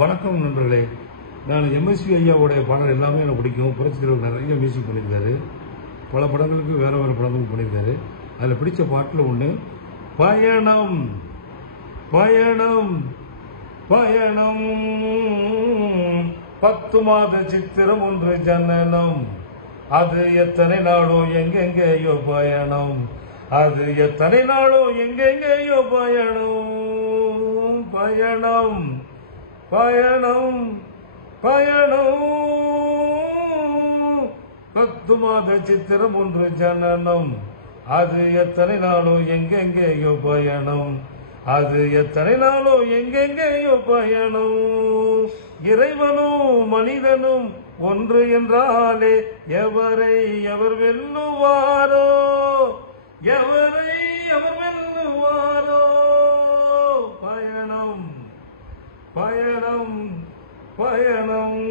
வணக்கம் நண்பர்களே. நான் எம்எஸ்வி ஐயாவுடைய பாடல் எல்லாமே எனக்கு பிடிக்கும். புரட்சி தலைவர் நிறைய மியூசிக் பண்ணியிருக்காரு. பல படங்களுக்கு வேற வேற படங்களுக்கு பண்ணியிருக்காரு. அதில் பிடிச்ச பாட்டில் ஒன்று பயணம் பயணம் பயணம் 10 மாத சித்திரம் ஒன்று ஜனனம், அது எத்தனை நாளோ எங்கெங்கேயோ பயணம், அது எத்தனை நாளோ எங்கெங்கேயோ பயணம் பயணம் பயணம் பயணம் 10 மாத சித்திரம் ஒன்று ஜனனம், அது எத்தனை நாளோ எங்கெங்கேயோ பயணம், அது எத்தனை நாளோ எங்கெங்கேயோ பயணம். இறைவனும் மனிதனும் ஒன்று என்றாலே எவரை எவர் வெல்லுவாரோ, எவரை எவர் வெல்லுவாரோ. பயணம் பயணம் பயணம்